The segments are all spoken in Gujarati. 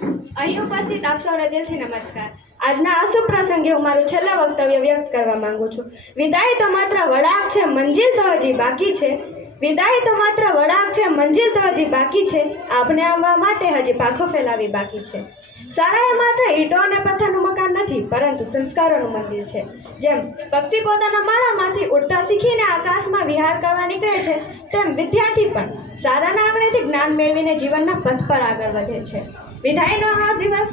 અહીં ઉપસ્થિત આપ સૌને દિલથી નમસ્કાર। આજના આ શુભ પ્રસંગે હું મારું છેલ્લા વક્તવ્ય વ્યક્ત કરવા માંગુ છું। વિદાય તો માત્ર વળાંક છે, મંજિલ તો હજી બાકી છે। વિદાય તો માત્ર વળાંક છે, મંજિલ તો હજી બાકી છે। આપને આવવા માટે હજી પાંખો ફેલાવી બાકી છે। શાળા એ માત્ર ઈંટો અને પથ્થરનું મકાન નથી, પરંતુ સંસ્કારોનું મંદિર છે। જેમ પક્ષી પોતાના માળામાંથી ઉડતા શીખીને આકાશમાં વિહાર કરવા નીકળે છે, તેમ વિદ્યાર્થી પણ શાળાના આંગણેથી જ્ઞાન મેળવીને જીવનના પથ પર આગળ વધે છે। વિદાયનો આ દિવસ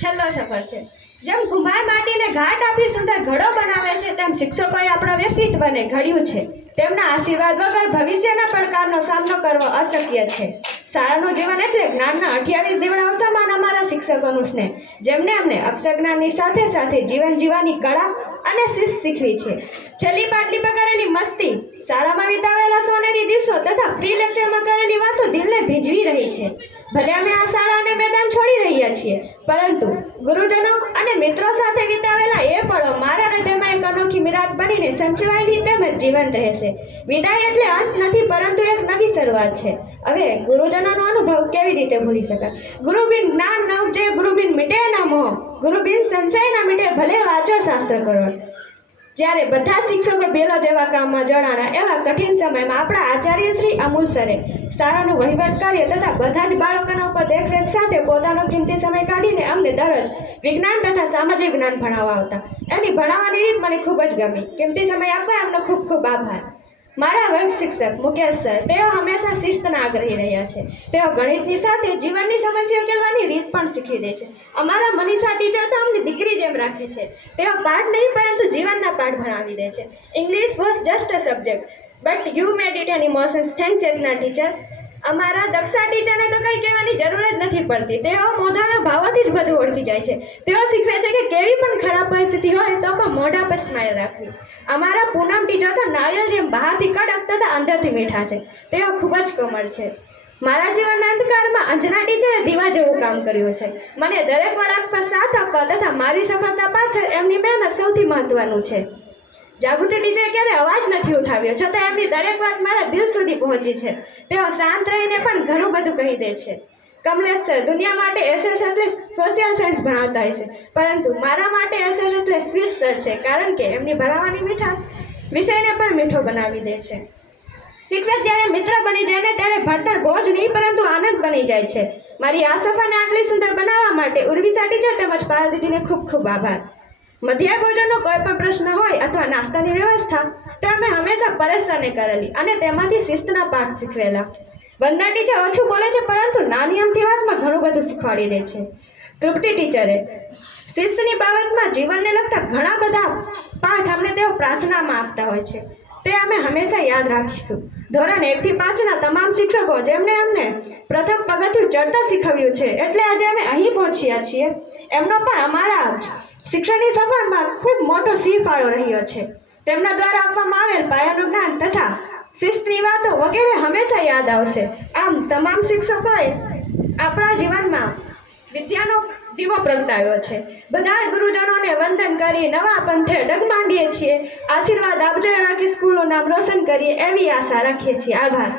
છેલ્લો સફર છે। જેમ કુંભાર માટીને ઘાટ આપી સુંદર ઘડો બનાવે છે, તેમ શિક્ષકોએ આપણા વ્યક્તિત્વને ઘડ્યું છે। તેમના આશીર્વાદ વગર ભવિષ્યના પડકારનો સામનો કરવો અશક્ય છે। શાળાનું જીવન એટલે જ્ઞાનના 28 દીવડાઓ સમાન અમારા શિક્ષકોનું સ્નેહ, જેમને અમને અક્ષર જ્ઞાનની સાથે સાથે જીવન જીવવાની કળા અને શિસ્ત શીખવી છે। છેલ્લી પાટલી પર કરેલી મસ્તી, શાળામાં વિતાવેલા સોનેરી દિવસો તથા ફ્રી લેક્ચરમાં કરેલી વાતો દિલને ભીંજવી રહી છે। ભલે અમે આ શાળા અને મેદાન છોડી રહ્યા છીએ, પરંતુ ગુરુજનો અને મિત્રો સાથે વિતાવેલા એ પળો મારા હૃદયમાં એક અનોખી મીરાત બનીને સંચવાયેલી તેમજ જીવંત રહેશે। વિદાય એટલે અંત નથી, પરંતુ એક નવી શરૂઆત છે। હવે ગુરુજનોનો અનુભવ કેવી રીતે ભૂલી શકાય? ગુરુ બિન જ્ઞાન ન ઉપજે, ગુરુ બિન મિટે ન મોહ, ગુરુ બિન સંશય ન મિટે, ભલે વાંચો શાસ્ત્ર કરો। જ્યારે બધા શિક્ષકો બેલો જેવા કામમાં જોડાણા, એવા કઠિન સમયમાં આપણા આચાર્ય શ્રી અમૂલ સરે શાળાનું વહીવટ કાર્ય તથા બધા જ બાળકોના ઉપર દેખરેખ સાથે પોતાનો કિંમતી સમય કાઢીને અમને દરરોજ વિજ્ઞાન તથા સામાજિક જ્ઞાન ભણાવવા આવતા। એમની ભણાવવાની રીત મને ખૂબ જ ગમી। કિંમતી સમય આપવા એમનો ખૂબ ખૂબ આભાર। મારા વર્ગ શિક્ષક મુકેશ સર, તેઓ હંમેશા શિસ્તના આગ્રહી રહ્યા છે। તેઓ ગણિતની સાથે જીવનની સમસ્યા ઉકેલવાની રીત પણ શીખવી દે છે। અમારા મનીષા ટીચર તો અમને દીકરી જેમ રાખે છે। તેઓ પાઠ નહીં પરંતુ જીવનના પાઠ ભણાવી દે છે। English was just a subject but you made it an emotions. Thank Chetna teacher. અમારા દક્ષા ટીચરને તો કંઈ કહેવાની જરૂર જ નથી પડતી। તેઓ મોઢાના ભાવોથી જ બધું ઓળખી જાય છે। તેઓ શીખવે છે કે કેવી પણ ખરાબ પરિસ્થિતિ હોય તો પણ મોઢા પર સ્માઇલ રાખવી। અમારા પૂનમ ટીચર તો નાળિયેર જેમ બહારથી કડક તથા અંદરથી મીઠા છે। તેઓ ખૂબ જ કોમળ છે। મારા જીવનના અંધકારમાં અંજના ટીચરે દીવા જેવું કામ કર્યું છે। મને દરેક વળાંક પર સાથ આપવા તથા મારી સફળતા પાછળ એમની મહેનત સૌથી મહત્વનું છે। જાગૃતિ ટીચરે ક્યારે અવાજ નથી ઉઠાવ્યો, છતાં એમની દરેક વાત મારા દિલ સુધી પહોંચી છે। તેઓ શાંત રહીને પણ ઘણું બધું કહી દે છે। કમલેશ સર દુનિયા માટે એસએસ એટલે સોશિયલ સાયન્સ ભણાવતા હશે, પરંતુ મારા માટે એસએસ એટલે સ્વીટ સર છે, કારણ કે એમની ભણાવવાની મીઠાશ વિષયને પણ મીઠો બનાવી દે છે। શિક્ષક જ્યારે મિત્ર બની જાય ને, ત્યારે ભણતર બોજ નહીં પરંતુ આનંદ બની જાય છે। મારી આ સફરને આટલી સુંદર બનાવવા માટે ઉર્વિશા ટીચર તેમજ પાયલ દીદીને ખૂબ ખૂબ આભાર। મધ્યાહન ભોજનનો કોઈ પણ પ્રશ્ન હોય અથવા નાસ્તાની વ્યવસ્થા, તો અમે હંમેશા પરેશ સરને કરેલી અને તેમાંથી શિસ્તના પાઠ શીખવેલા। વંદના ટીચર ઓછું બોલે છે, પરંતુ નાની અમથી વાતમાં ઘણું બધું શીખવાડી દે છે। તૃપ્તિ ટીચરે શિસ્તની બાબતમાં જીવનને લગતા ઘણા બધા પાઠ અમને તેઓ પ્રાર્થનામાં આપતા હોય છે, તે અમે હંમેશા યાદ રાખીશું। ધોરણ 1 થી 5ના તમામ શિક્ષકો જેમણે અમને પ્રથમ પગથિયું ચડતા શીખવ્યું છે, એટલે આજે અમે અહીં પહોંચ્યા છીએ। એમનો પણ અમારા શિક્ષણની સફરમાં ખૂબ મોટો સિંહ ફાળો રહ્યો છે। તેમના દ્વારા આપવામાં આવેલ પાયાનું જ્ઞાન તથા શિસ્તની વાતો વગેરે હંમેશા યાદ આવશે। આમ તમામ શિક્ષકોએ આપણા જીવનમાં વિદ્યાનો દીવો પ્રગટાવ્યો છે। બધા ગુરુજનોને વંદન કરી નવા પંથે ડગ માંડીએ છીએ। આશીર્વાદ આપજો, એનાથી સ્કૂલનું નામ રોશન કરીએ એવી આશા રાખીએ છીએ। આભાર।